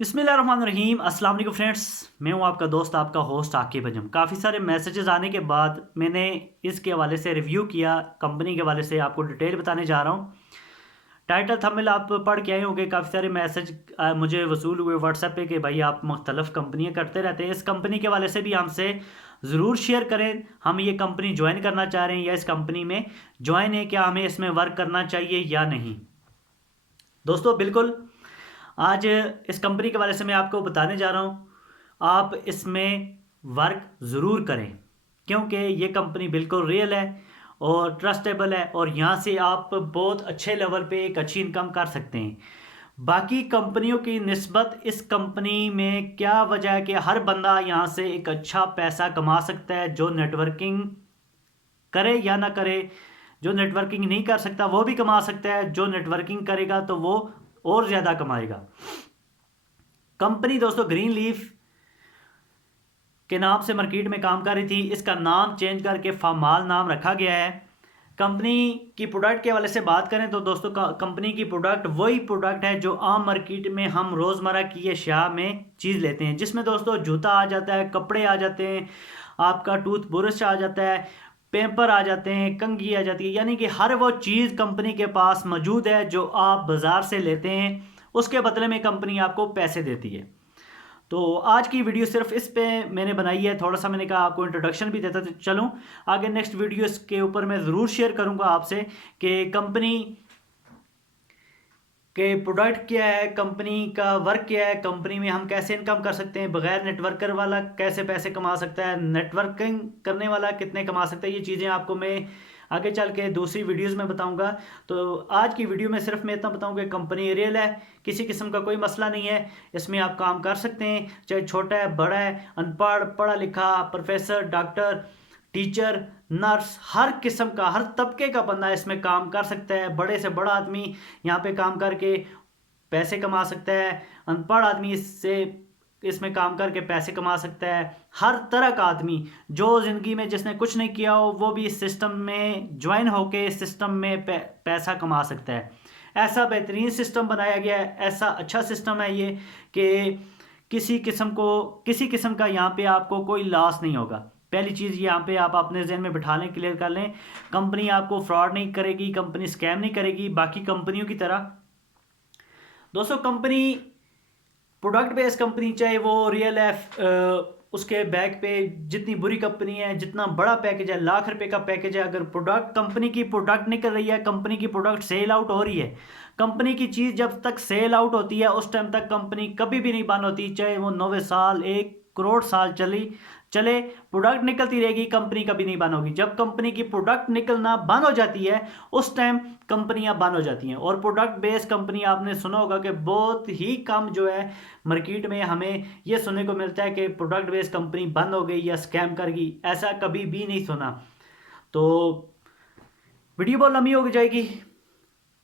बिस्मिल्लाहिर्रहमानिर्रहीम। अस्सलाम वालेकुम फ्रेंड्स, मैं हूं आपका दोस्त, आपका होस्ट आकिब अजम। काफ़ी सारे मैसेजेस आने के बाद मैंने इसके हवाले से रिव्यू किया, कंपनी के हवाले से आपको डिटेल बताने जा रहा हूं। टाइटल थंबनेल आप पढ़ के आए होंगे। काफ़ी सारे मैसेज मुझे वसूल हुए व्हाट्सएप पे कि भाई आप मुख्तलिफ कंपनियां करते रहते हैं, इस कंपनी के हवाले से भी हमसे ज़रूर शेयर करें। हम ये कंपनी ज्वाइन करना चाह रहे हैं या इस कंपनी में ज्वाइन है, क्या हमें इसमें वर्क करना चाहिए या नहीं। दोस्तों बिल्कुल, आज इस कंपनी के बारे से मैं आपको बताने जा रहा हूँ। आप इसमें वर्क ज़रूर करें क्योंकि ये कंपनी बिल्कुल रियल है और ट्रस्टेबल है और यहाँ से आप बहुत अच्छे लेवल पे एक अच्छी इनकम कर सकते हैं। बाकी कंपनियों की निस्बत इस कंपनी में क्या वजह है कि हर बंदा यहाँ से एक अच्छा पैसा कमा सकता है, जो नेटवर्किंग करे या ना करे। जो नेटवर्किंग नहीं कर सकता वो भी कमा सकता है, जो नेटवर्किंग करेगा तो वो और ज़्यादा कमाएगा। कंपनी दोस्तों ग्रीन लीफ के नाम से मार्केट में काम कर रही थी, इसका नाम चेंज करके फमाल नाम रखा गया है। कंपनी की प्रोडक्ट के हवाले से बात करें तो दोस्तों कंपनी की प्रोडक्ट वही प्रोडक्ट है जो आम मार्केट में हम रोज़मर्रा की अशिया में चीज़ लेते हैं, जिसमें दोस्तों जूता आ जाता है, कपड़े आ जाते हैं, आपका टूथ ब्रश आ जाता है, पेपर आ जाते हैं, कंघी आ जाती है। यानी कि हर वो चीज़ कंपनी के पास मौजूद है जो आप बाज़ार से लेते हैं, उसके बदले में कंपनी आपको पैसे देती है। तो आज की वीडियो सिर्फ इस पे मैंने बनाई है। थोड़ा सा मैंने कहा आपको इंट्रोडक्शन भी देता, तो चलूँ आगे नेक्स्ट वीडियोस के ऊपर मैं ज़रूर शेयर करूँगा आपसे कि कंपनी के प्रोडक्ट क्या है, कंपनी का वर्क क्या है, कंपनी में हम कैसे इनकम कर सकते हैं, बगैर नेटवर्कर वाला कैसे पैसे कमा सकता है, नेटवर्किंग करने वाला कितने कमा सकता है। ये चीज़ें आपको मैं आगे चल के दूसरी वीडियोस में बताऊंगा। तो आज की वीडियो में सिर्फ मैं इतना बताऊंगा कि कंपनी रियल है, किसी किस्म का कोई मसला नहीं है, इसमें आप काम कर सकते हैं, चाहे छोटा है बड़ा है, अनपढ़ पढ़ा लिखा, प्रोफेसर, डॉक्टर, टीचर, नर्स, हर किस्म का हर तबके का बंदा इसमें काम कर सकता है। बड़े से बड़ा आदमी यहाँ पे काम करके पैसे कमा सकता है, अनपढ़ आदमी इसमें काम करके पैसे कमा सकता है। हर तरह का आदमी जो ज़िंदगी में जिसने कुछ नहीं किया हो वो भी इस सिस्टम में ज्वाइन होके इस सिस्टम में पैसा कमा सकता है। ऐसा बेहतरीन सिस्टम बनाया गया है, ऐसा अच्छा सिस्टम है ये कि किसी किस्म का यहाँ पे आपको कोई लॉस नहीं होगा। पहली चीज़ यहाँ पे आप अपने जहन में बिठा लें, क्लियर कर लें, कंपनी आपको फ्रॉड नहीं करेगी, कंपनी स्कैम नहीं करेगी बाकी कंपनियों की तरह। दोस्तों कंपनी प्रोडक्ट बेस्ड कंपनी, चाहे वो रियल है, उसके बैक पे जितनी बुरी कंपनी है, जितना बड़ा पैकेज है, लाख रुपए का पैकेज है, अगर प्रोडक्ट कंपनी की प्रोडक्ट निकल रही है, कंपनी की प्रोडक्ट सेल आउट हो रही है, कंपनी की चीज़ जब तक सेल आउट होती है उस टाइम तक कंपनी कभी भी नहीं बंद होती। चाहे वो 90 साल 1 करोड़ साल चले प्रोडक्ट निकलती रहेगी, कंपनी कभी नहीं बंद होगी। जब कंपनी की प्रोडक्ट निकलना बंद हो जाती है उस टाइम कंपनियां बंद हो जाती हैं। और प्रोडक्ट बेस्ड कंपनी आपने सुना होगा कि बहुत ही कम जो है मार्केट में हमें यह सुनने को मिलता है कि प्रोडक्ट बेस्ड कंपनी बंद हो गई या स्कैम कर गई, ऐसा कभी भी नहीं सुना। तो वीडियो बहुत लंबी हो जाएगी,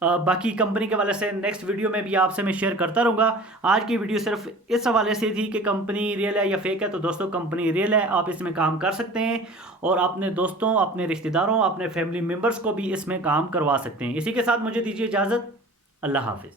बाकी कंपनी के हवाले से नेक्स्ट वीडियो में भी आपसे मैं शेयर करता रहूँगा। आज की वीडियो सिर्फ इस हवाले से थी कि कंपनी रियल है या फेक है। तो दोस्तों कंपनी रियल है, आप इसमें काम कर सकते हैं और अपने दोस्तों, अपने रिश्तेदारों, अपने फैमिली मेम्बर्स को भी इसमें काम करवा सकते हैं। इसी के साथ मुझे दीजिए इजाज़त। अल्लाह हाफिज़।